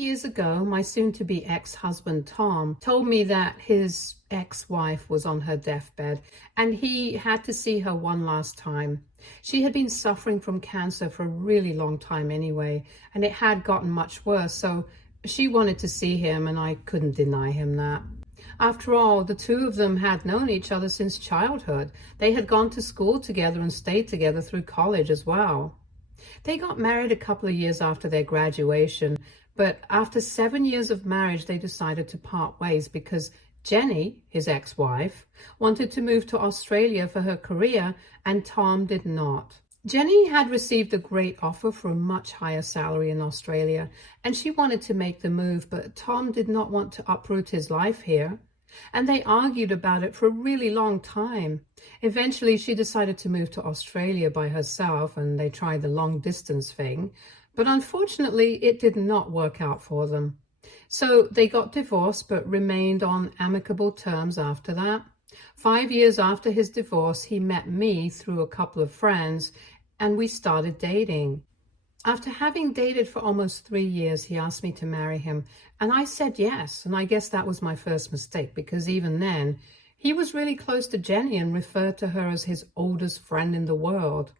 years ago, my soon-to-be ex-husband Tom told me that his ex-wife was on her deathbed and he had to see her one last time. She had been suffering from cancer for a really long time anyway, and it had gotten much worse, so she wanted to see him and I couldn't deny him that. After all, the two of them had known each other since childhood. They had gone to school together and stayed together through college as well. They got married a couple of years after their graduation, but after 7 years of marriage, they decided to part ways because Jenny, his ex-wife, wanted to move to Australia for her career, and Tom did not. Jenny had received a great offer for a much higher salary in Australia, and she wanted to make the move, but Tom did not want to uproot his life here. And they argued about it for a really long time. Eventually, she decided to move to Australia by herself, and they tried the long distance thing. But unfortunately, it did not work out for them. So they got divorced, but remained on amicable terms after that. 5 years after his divorce, he met me through a couple of friends, and we started dating. After having dated for almost 3 years, he asked me to marry him, and I said yes, and I guess that was my first mistake, because even then, he was really close to Jenny and referred to her as his oldest friend in the world.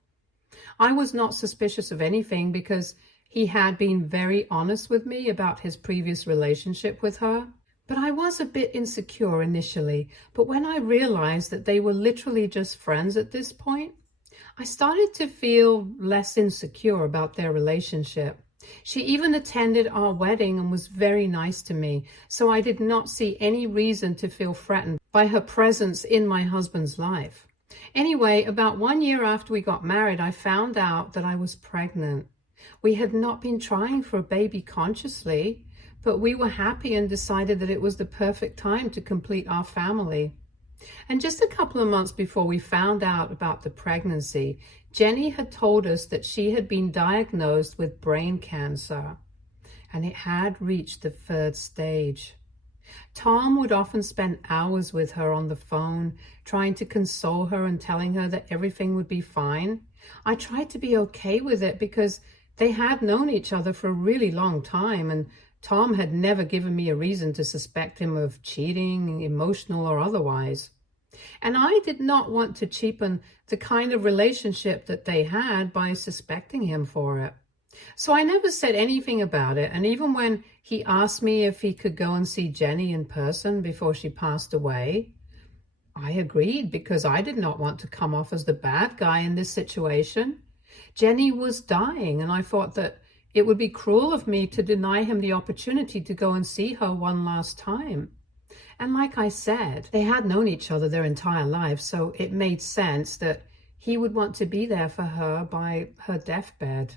I was not suspicious of anything because he had been very honest with me about his previous relationship with her. But I was a bit insecure initially, but when I realized that they were literally just friends at this point, I started to feel less insecure about their relationship. She even attended our wedding and was very nice to me, so I did not see any reason to feel threatened by her presence in my husband's life. Anyway, about 1 year after we got married, I found out that I was pregnant. We had not been trying for a baby consciously, but we were happy and decided that it was the perfect time to complete our family. And just a couple of months before we found out about the pregnancy, Jenny had told us that she had been diagnosed with brain cancer, and it had reached the 3rd stage. Tom would often spend hours with her on the phone, trying to console her and telling her that everything would be fine. I tried to be okay with it because they had known each other for a really long time, and Tom had never given me a reason to suspect him of cheating, emotional or otherwise. And I did not want to cheapen the kind of relationship that they had by suspecting him for it. So I never said anything about it, and even when he asked me if he could go and see Jenny in person before she passed away, I agreed because I did not want to come off as the bad guy in this situation. Jenny was dying, and I thought that it would be cruel of me to deny him the opportunity to go and see her one last time. And like I said, they had known each other their entire lives, so it made sense that he would want to be there for her by her deathbed.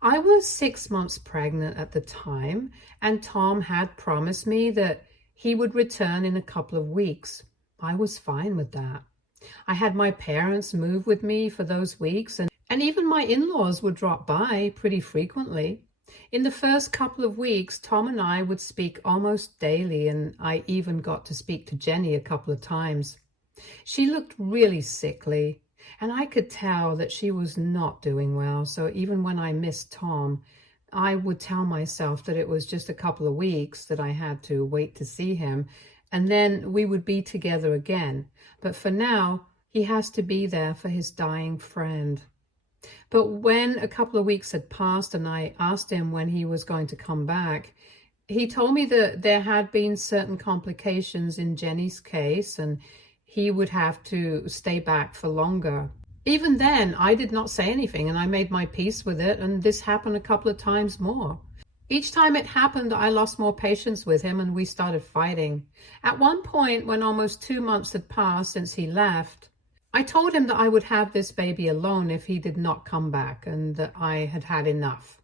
I was 6 months pregnant at the time, and Tom had promised me that he would return in a couple of weeks. I was fine with that. I had my parents move with me for those weeks, and even my in-laws would drop by pretty frequently. In the first couple of weeks, Tom and I would speak almost daily, and I even got to speak to Jenny a couple of times. She looked really sickly, and I could tell that she was not doing well, so even when I missed Tom, I would tell myself that it was just a couple of weeks that I had to wait to see him, and then we would be together again. But for now, he has to be there for his dying friend. But when a couple of weeks had passed and I asked him when he was going to come back, he told me that there had been certain complications in Jenny's case and he would have to stay back for longer. Even then, I did not say anything and I made my peace with it, and this happened a couple of times more. Each time it happened, I lost more patience with him and we started fighting. At one point, when almost 2 months had passed since he left, I told him that I would have this baby alone if he did not come back and that I had had enough.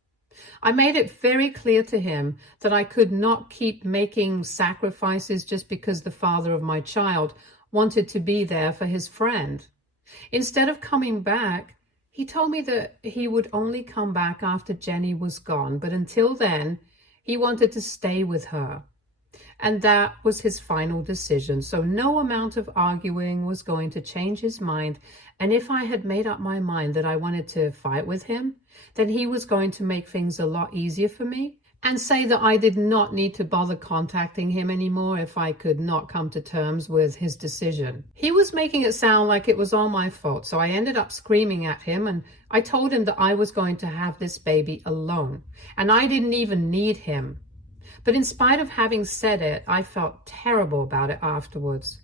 I made it very clear to him that I could not keep making sacrifices just because the father of my child wanted to be there for his friend. Instead of coming back, he told me that he would only come back after Jenny was gone, but until then, he wanted to stay with her. And that was his final decision. So no amount of arguing was going to change his mind. And if I had made up my mind that I wanted to fight with him, then he was going to make things a lot easier for me. and say that I did not need to bother contacting him anymore if I could not come to terms with his decision. He was making it sound like it was all my fault, so I ended up screaming at him, and I told him that I was going to have this baby alone, and I didn't even need him. But in spite of having said it, I felt terrible about it afterwards.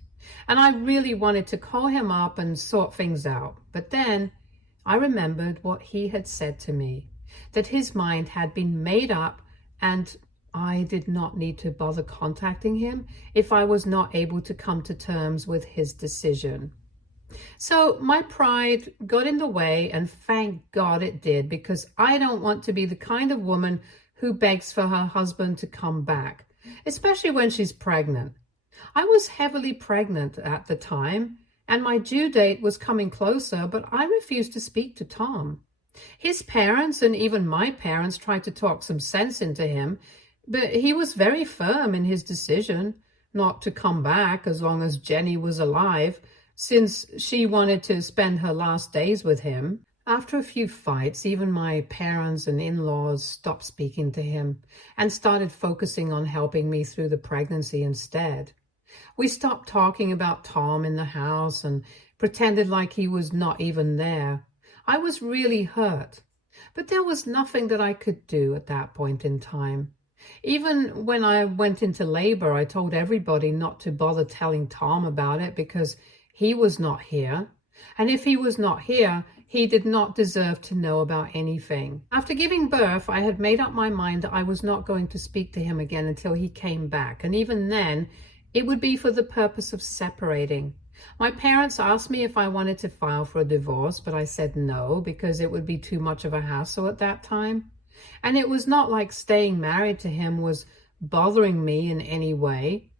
And I really wanted to call him up and sort things out. But then I remembered what he had said to me, that his mind had been made up and I did not need to bother contacting him if I was not able to come to terms with his decision. So my pride got in the way, and thank God it did, because I don't want to be the kind of woman who begs for her husband to come back, especially when she's pregnant. I was heavily pregnant at the time, and my due date was coming closer, but I refused to speak to Tom. His parents and even my parents tried to talk some sense into him, but he was very firm in his decision not to come back as long as Jenny was alive, since she wanted to spend her last days with him. After a few fights, even my parents and in-laws stopped speaking to him and started focusing on helping me through the pregnancy instead. We stopped talking about Tom in the house and pretended like he was not even there. I was really hurt, but there was nothing that I could do at that point in time. Even when I went into labor, I told everybody not to bother telling Tom about it because he was not here. And if he was not here, he did not deserve to know about anything. After giving birth, I had made up my mind that I was not going to speak to him again until he came back. And even then, it would be for the purpose of separating. My parents asked me if I wanted to file for a divorce, but I said no, because it would be too much of a hassle at that time. And it was not like staying married to him was bothering me in any way.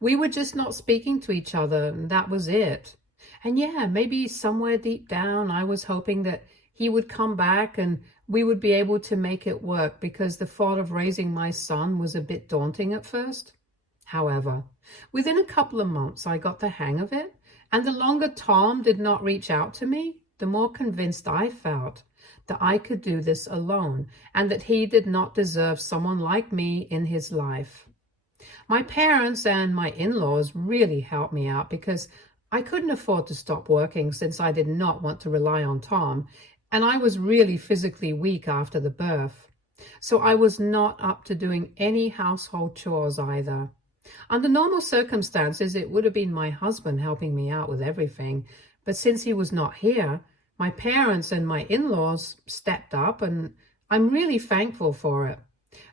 We were just not speaking to each other, and that was it. And yeah, maybe somewhere deep down, I was hoping that he would come back and we would be able to make it work, because the thought of raising my son was a bit daunting at first. However, within a couple of months, I got the hang of it. And the longer Tom did not reach out to me, the more convinced I felt that I could do this alone and that he did not deserve someone like me in his life. My parents and my in-laws really helped me out because I couldn't afford to stop working since I did not want to rely on Tom, and I was really physically weak after the birth. So I was not up to doing any household chores either. Under normal circumstances, it would have been my husband helping me out with everything, but since he was not here, my parents and my in-laws stepped up, and I'm really thankful for it.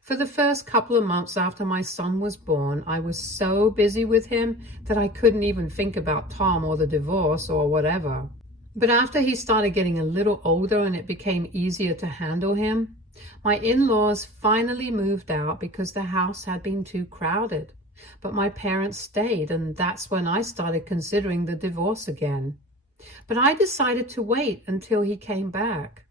For the first couple of months after my son was born, I was so busy with him that I couldn't even think about Tom or the divorce or whatever. But after he started getting a little older and it became easier to handle him, my in-laws finally moved out because the house had been too crowded. But my parents stayed, and that's when I started considering the divorce again. But I decided to wait until he came back.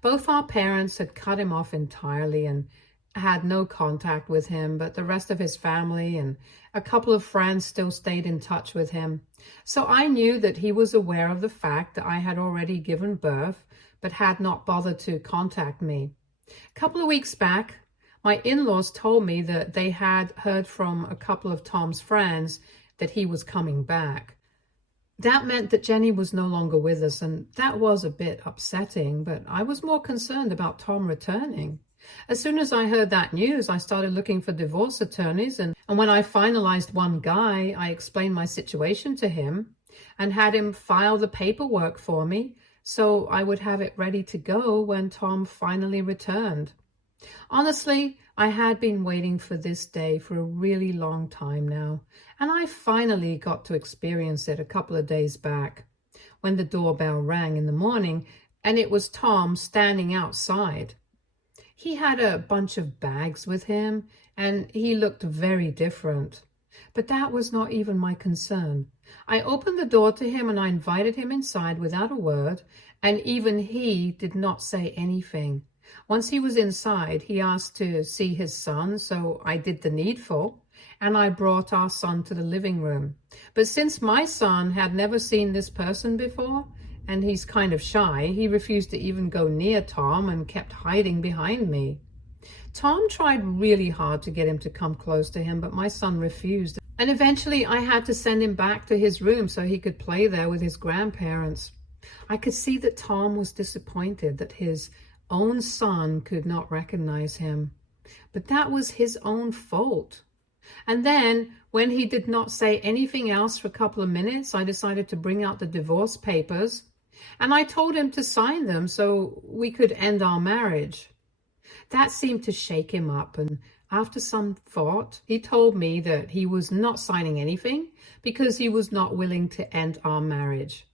Both our parents had cut him off entirely and had no contact with him, but the rest of his family and a couple of friends still stayed in touch with him. So I knew that he was aware of the fact that I had already given birth, but had not bothered to contact me. A couple of weeks back, my in-laws told me that they had heard from a couple of Tom's friends that he was coming back. That meant that Jenny was no longer with us, and that was a bit upsetting, but I was more concerned about Tom returning. As soon as I heard that news, I started looking for divorce attorneys, and when I finalized one guy, I explained my situation to him and had him file the paperwork for me so I would have it ready to go when Tom finally returned. Honestly, I had been waiting for this day for a really long time now, and I finally got to experience it a couple of days back when the doorbell rang in the morning and it was Tom standing outside. He had a bunch of bags with him and he looked very different, but that was not even my concern. I opened the door to him and I invited him inside without a word, and even he did not say anything. Once he was inside, he asked to see his son, so I did the needful, and I brought our son to the living room. But since my son had never seen this person before, and he's kind of shy, he refused to even go near Tom and kept hiding behind me. Tom tried really hard to get him to come close to him, but my son refused. And eventually I had to send him back to his room so he could play there with his grandparents. I could see that Tom was disappointed that his own son could not recognize him. But that was his own fault. And then, when he did not say anything else for a couple of minutes, I decided to bring out the divorce papers, and I told him to sign them so we could end our marriage. That seemed to shake him up, and after some thought, he told me that he was not signing anything because he was not willing to end our marriage.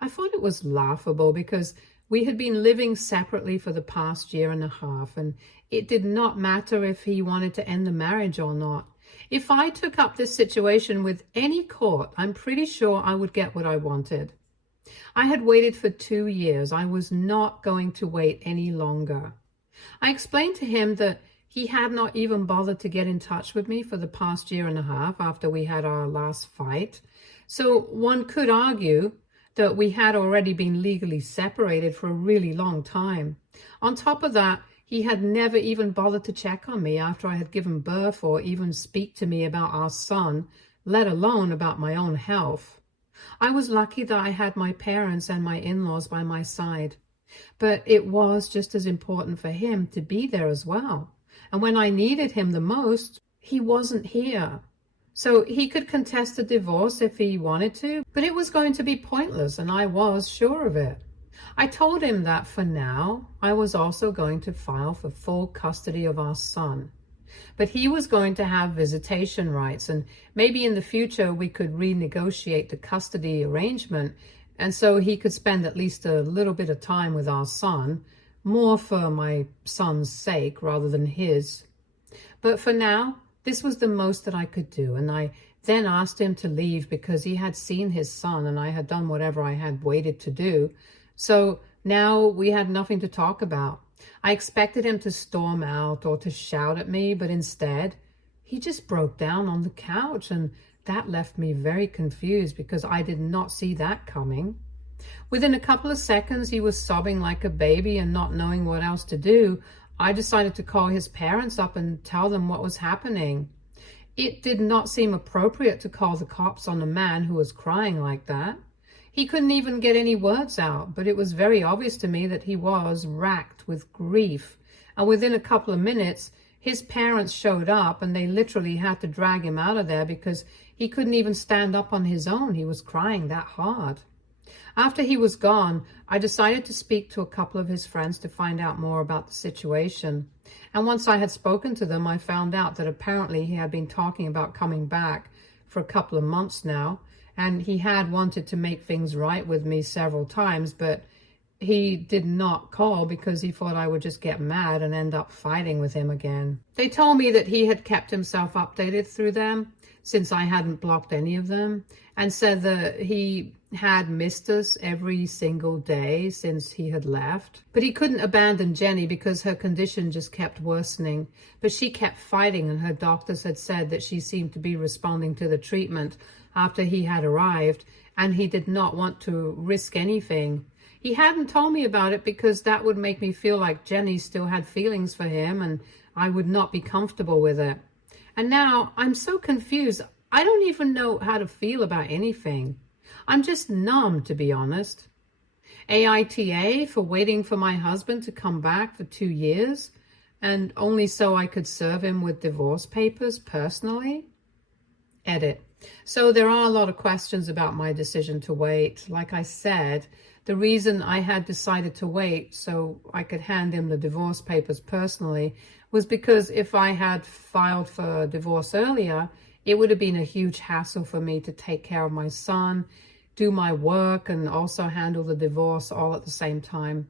I thought it was laughable because we had been living separately for the past year and a half, and it did not matter if he wanted to end the marriage or not. If I took up this situation with any court, I'm pretty sure I would get what I wanted. I had waited for 2 years. I was not going to wait any longer. I explained to him that he had not even bothered to get in touch with me for the past year and a half after we had our last fight. So one could argue that we had already been legally separated for a really long time. On top of that, he had never even bothered to check on me after I had given birth or even speak to me about our son, let alone about my own health. I was lucky that I had my parents and my in-laws by my side, but it was just as important for him to be there as well. And when I needed him the most, he wasn't here. So he could contest the divorce if he wanted to, but it was going to be pointless, and I was sure of it. I told him that for now, I was also going to file for full custody of our son. But he was going to have visitation rights, and maybe in the future we could renegotiate the custody arrangement, and so he could spend at least a little bit of time with our son, more for my son's sake rather than his. But for now, this was the most that I could do, and I then asked him to leave because he had seen his son and I had done whatever I had waited to do. So now we had nothing to talk about. I expected him to storm out or to shout at me, but instead, he just broke down on the couch, and that left me very confused because I did not see that coming. Within a couple of seconds, he was sobbing like a baby, and not knowing what else to do, I decided to call his parents up and tell them what was happening. It did not seem appropriate to call the cops on a man who was crying like that. He couldn't even get any words out, but it was very obvious to me that he was racked with grief. And within a couple of minutes, his parents showed up, and they literally had to drag him out of there because he couldn't even stand up on his own. He was crying that hard. After he was gone, I decided to speak to a couple of his friends to find out more about the situation. And once I had spoken to them, I found out that apparently he had been talking about coming back for a couple of months now. And he had wanted to make things right with me several times, but he did not call because he thought I would just get mad and end up fighting with him again. They told me that he had kept himself updated through them since I hadn't blocked any of them, and said that he had missed us every single day since he had left. But he couldn't abandon Jenny because her condition just kept worsening. But she kept fighting, and her doctors had said that she seemed to be responding to the treatment after he had arrived, and he did not want to risk anything. He hadn't told me about it because that would make me feel like Jenny still had feelings for him, and I would not be comfortable with it. And now I'm so confused. I don't even know how to feel about anything. I'm just numb, to be honest. AITA for waiting for my husband to come back for 2 years, and only so I could serve him with divorce papers personally. Edit. So there are a lot of questions about my decision to wait. Like I said, the reason I had decided to wait so I could hand him the divorce papers personally was because if I had filed for divorce earlier, it would have been a huge hassle for me to take care of my son, do my work, and also handle the divorce all at the same time.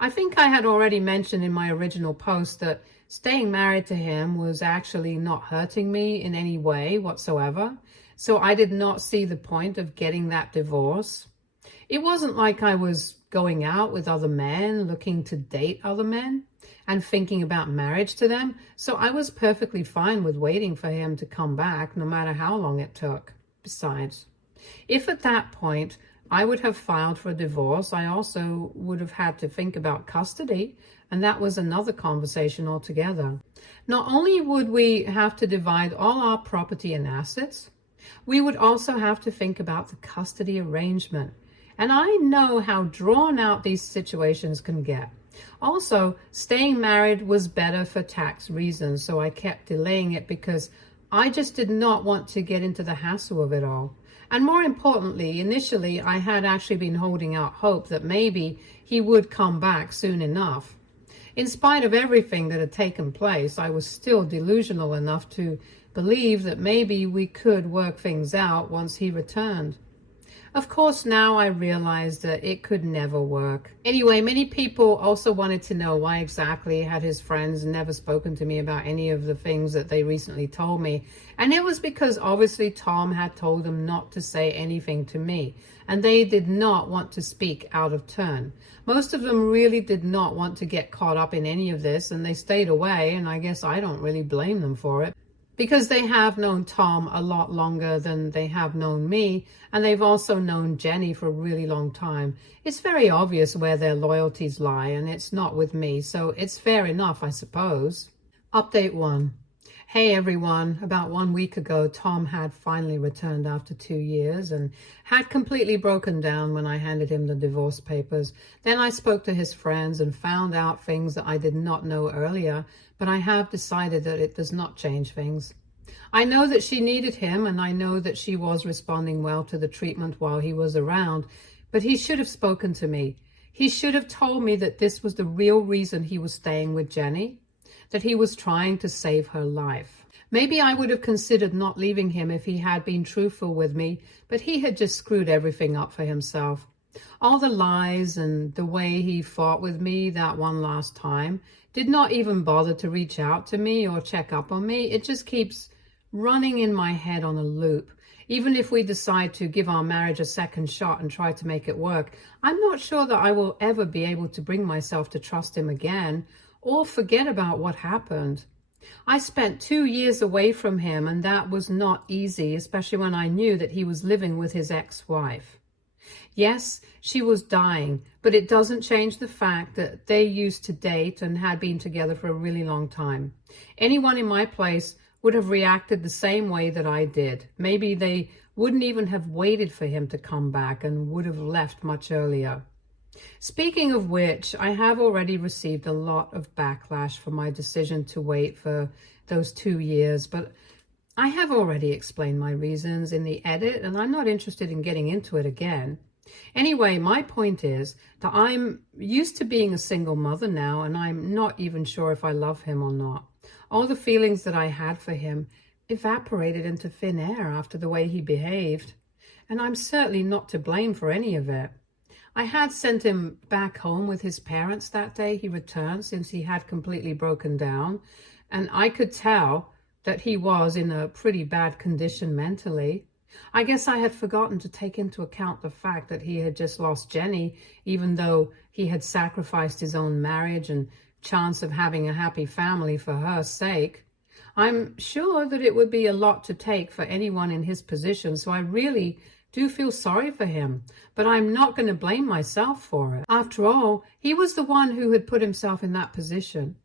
I think I had already mentioned in my original post that staying married to him was actually not hurting me in any way whatsoever, so I did not see the point of getting that divorce. It wasn't like I was going out with other men, looking to date other men, and thinking about marriage to them, so I was perfectly fine with waiting for him to come back, no matter how long it took. Besides, if at that point I would have filed for a divorce. I also would have had to think about custody, and that was another conversation altogether. Not only would we have to divide all our property and assets, we would also have to think about the custody arrangement. And I know how drawn out these situations can get. Also, staying married was better for tax reasons, so I kept delaying it because I just did not want to get into the hassle of it all. And more importantly, initially, I had actually been holding out hope that maybe he would come back soon enough. In spite of everything that had taken place, I was still delusional enough to believe that maybe we could work things out once he returned. Of course, now I realize that it could never work. Anyway, many people also wanted to know why exactly had his friends never spoken to me about any of the things that they recently told me. And it was because obviously Tom had told them not to say anything to me, and they did not want to speak out of turn. Most of them really did not want to get caught up in any of this, and they stayed away, and I guess I don't really blame them for it, because they have known Tom a lot longer than they have known me, and they've also known Jenny for a really long time. It's very obvious where their loyalties lie, and it's not with me, so it's fair enough, I suppose. Update 1. Hey everyone, about 1 week ago, Tom had finally returned after 2 years and had completely broken down when I handed him the divorce papers. Then I spoke to his friends and found out things that I did not know earlier, but I have decided that it does not change things. I know that she needed him, and I know that she was responding well to the treatment while he was around, but he should have spoken to me. He should have told me that this was the real reason he was staying with Jenny, that he was trying to save her life. Maybe I would have considered not leaving him if he had been truthful with me, but he had just screwed everything up for himself. All the lies and the way he fought with me that one last time, did not even bother to reach out to me or check up on me. It just keeps running in my head on a loop. Even if we decide to give our marriage a second shot and try to make it work, I'm not sure that I will ever be able to bring myself to trust him again or forget about what happened. I spent 2 years away from him, and that was not easy, especially when I knew that he was living with his ex-wife. Yes, she was dying, but it doesn't change the fact that they used to date and had been together for a really long time. Anyone in my place would have reacted the same way that I did. Maybe they wouldn't even have waited for him to come back and would have left much earlier. Speaking of which, I have already received a lot of backlash for my decision to wait for those 2 years, but I have already explained my reasons in the edit, and I'm not interested in getting into it again. Anyway, my point is that I'm used to being a single mother now, and I'm not even sure if I love him or not. All the feelings that I had for him evaporated into thin air after the way he behaved, and I'm certainly not to blame for any of it. I had sent him back home with his parents that day he returned, since he had completely broken down, and I could tell that he was in a pretty bad condition mentally. I guess I had forgotten to take into account the fact that he had just lost Jenny, even though he had sacrificed his own marriage and chance of having a happy family for her sake. I'm sure that it would be a lot to take for anyone in his position, so I really do feel sorry for him, but I'm not going to blame myself for it. After all, he was the one who had put himself in that position.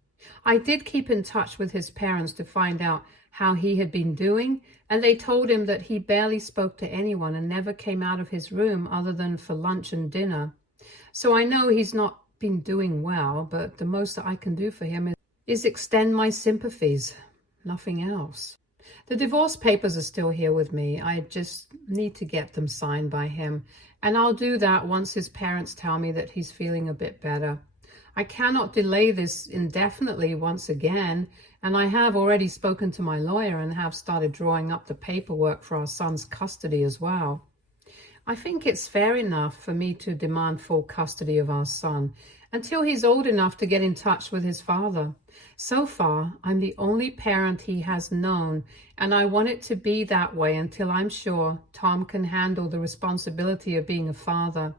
I did keep in touch with his parents to find out how he had been doing, and they told him that he barely spoke to anyone and never came out of his room other than for lunch and dinner. So I know he's not been doing well, but the most that I can do for him is extend my sympathies, nothing else. The divorce papers are still here with me. I just need to get them signed by him, and I'll do that once his parents tell me that he's feeling a bit better. I cannot delay this indefinitely once again, and I have already spoken to my lawyer and have started drawing up the paperwork for our son's custody as well. I think it's fair enough for me to demand full custody of our son until he's old enough to get in touch with his father. So far, I'm the only parent he has known, and I want it to be that way until I'm sure Tom can handle the responsibility of being a father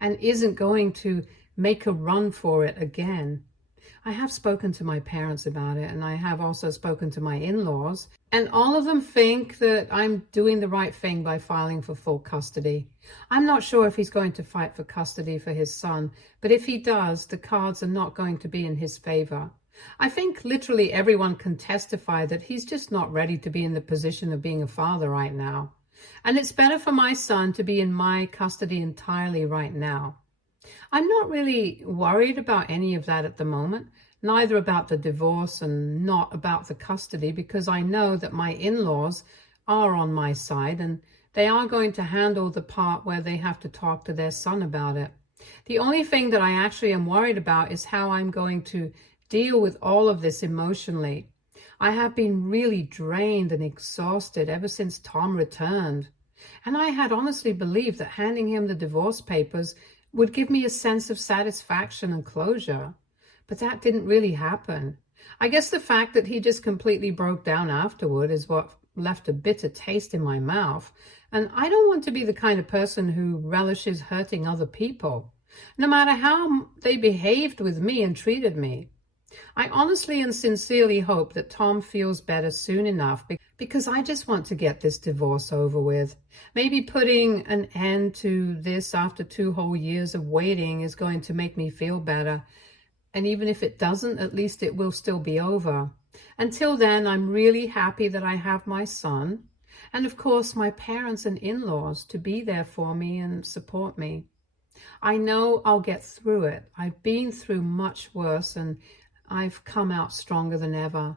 and isn't going to make a run for it again. I have spoken to my parents about it, and I have also spoken to my in-laws, and all of them think that I'm doing the right thing by filing for full custody. I'm not sure if he's going to fight for custody for his son, but if he does, the cards are not going to be in his favor. I think literally everyone can testify that he's just not ready to be in the position of being a father right now. And it's better for my son to be in my custody entirely right now. I'm not really worried about any of that at the moment, neither about the divorce and not about the custody, because I know that my in-laws are on my side and they are going to handle the part where they have to talk to their son about it. The only thing that I actually am worried about is how I'm going to deal with all of this emotionally. I have been really drained and exhausted ever since Tom returned. And I had honestly believed that handing him the divorce papers would give me a sense of satisfaction and closure. But that didn't really happen. I guess the fact that he just completely broke down afterward is what left a bitter taste in my mouth. And I don't want to be the kind of person who relishes hurting other people, no matter how they behaved with me and treated me. I honestly and sincerely hope that Tom feels better soon enough, because I just want to get this divorce over with. Maybe putting an end to this after 2 whole years of waiting is going to make me feel better. And even if it doesn't, at least it will still be over. Until then, I'm really happy that I have my son, and of course my parents and in-laws to be there for me and support me. I know I'll get through it. I've been through much worse, and I've come out stronger than ever.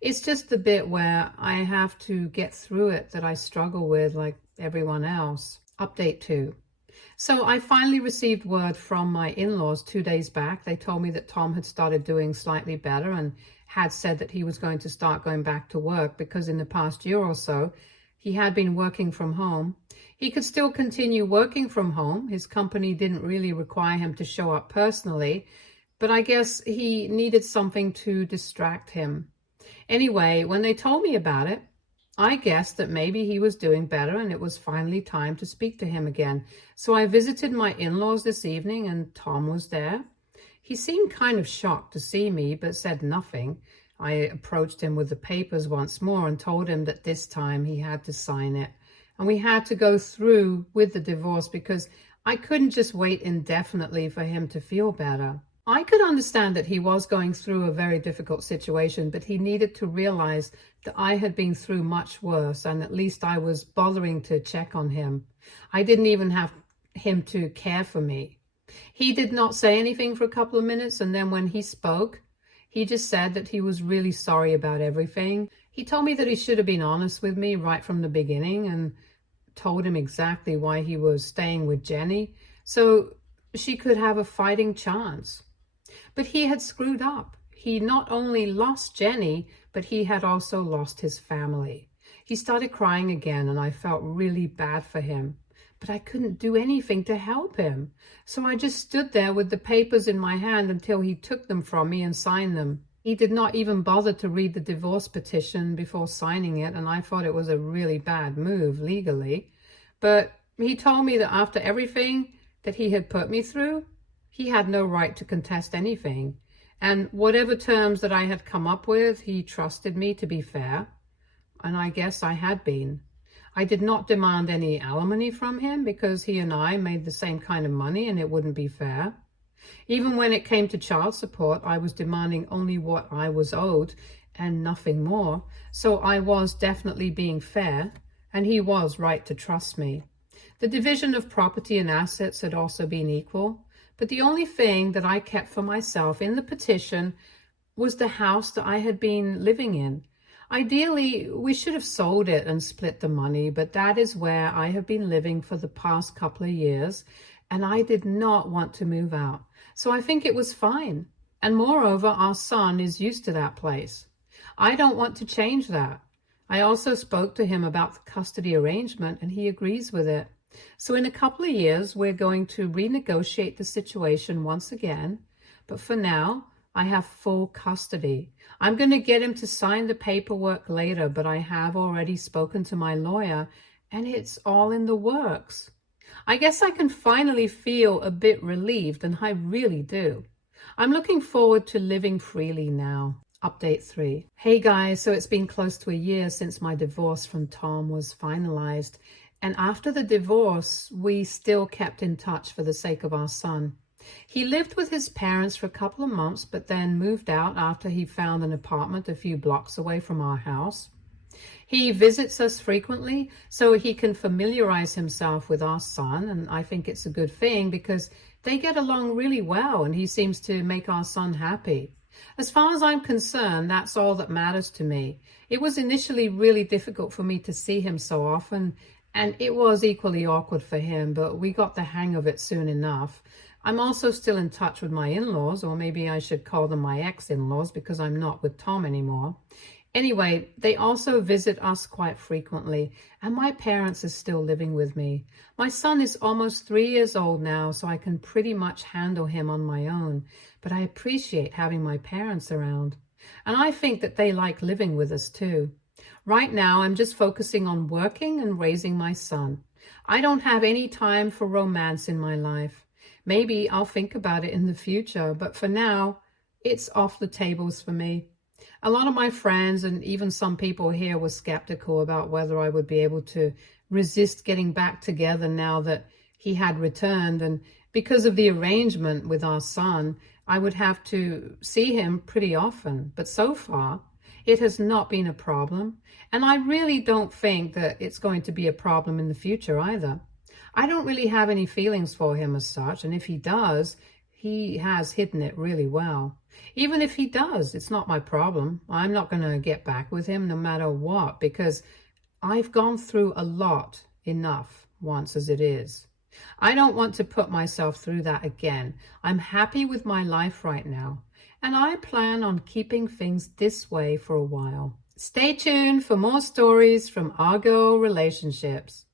It's just the bit where I have to get through it that I struggle with, like everyone else. Update 2. So I finally received word from my in-laws 2 days back. They told me that Tom had started doing slightly better and had said that he was going to start going back to work, because in the past year or so, he had been working from home. He could still continue working from home. His company didn't really require him to show up personally, but I guess he needed something to distract him. Anyway, when they told me about it, I guessed that maybe he was doing better and it was finally time to speak to him again. So I visited my in-laws this evening and Tom was there. He seemed kind of shocked to see me, but said nothing. I approached him with the papers once more and told him that this time he had to sign it. And we had to go through with the divorce because I couldn't just wait indefinitely for him to feel better. I could understand that he was going through a very difficult situation, but he needed to realize that I had been through much worse, and at least I was bothering to check on him. I didn't even have him to care for me. He did not say anything for a couple of minutes, and then when he spoke, he just said that he was really sorry about everything. He told me that he should have been honest with me right from the beginning and told him exactly why he was staying with Jenny, so she could have a fighting chance. But he had screwed up. He not only lost Jenny, but he had also lost his family. He started crying again, and I felt really bad for him. But I couldn't do anything to help him. So I just stood there with the papers in my hand until he took them from me and signed them. He did not even bother to read the divorce petition before signing it, and I thought it was a really bad move legally. But he told me that after everything that he had put me through, he had no right to contest anything. And whatever terms that I had come up with, he trusted me to be fair. And I guess I had been. I did not demand any alimony from him because he and I made the same kind of money and it wouldn't be fair. Even when it came to child support, I was demanding only what I was owed and nothing more. So I was definitely being fair, and he was right to trust me. The division of property and assets had also been equal. But the only thing that I kept for myself in the petition was the house that I had been living in. Ideally, we should have sold it and split the money, but that is where I have been living for the past couple of years, and I did not want to move out. So I think it was fine. And moreover, our son is used to that place. I don't want to change that. I also spoke to him about the custody arrangement, and he agrees with it. So in a couple of years, we're going to renegotiate the situation once again. But for now, I have full custody. I'm going to get him to sign the paperwork later, but I have already spoken to my lawyer, and it's all in the works. I guess I can finally feel a bit relieved, and I really do. I'm looking forward to living freely now. Update 3. Hey guys, so it's been close to a year since my divorce from Tom was finalized. And after the divorce, we still kept in touch for the sake of our son. He lived with his parents for a couple of months, but then moved out after he found an apartment a few blocks away from our house. He visits us frequently so he can familiarize himself with our son, and I think it's a good thing because they get along really well and he seems to make our son happy. As far as I'm concerned, that's all that matters to me. It was initially really difficult for me to see him so often, and it was equally awkward for him, but we got the hang of it soon enough. I'm also still in touch with my in-laws, or maybe I should call them my ex-in-laws because I'm not with Tom anymore. Anyway, they also visit us quite frequently, and my parents are still living with me. My son is almost 3 years old now, so I can pretty much handle him on my own, but I appreciate having my parents around. And I think that they like living with us too. Right now, I'm just focusing on working and raising my son. I don't have any time for romance in my life. Maybe I'll think about it in the future, but for now, it's off the tables for me. A lot of my friends and even some people here were skeptical about whether I would be able to resist getting back together now that he had returned. And because of the arrangement with our son, I would have to see him pretty often. But so far, it has not been a problem. And I really don't think that it's going to be a problem in the future either. I don't really have any feelings for him as such. And if he does, he has hidden it really well. Even if he does, it's not my problem. I'm not going to get back with him no matter what, because I've gone through a lot enough once as it is. I don't want to put myself through that again. I'm happy with my life right now, and I plan on keeping things this way for a while. Stay tuned for more stories from our girl relationships.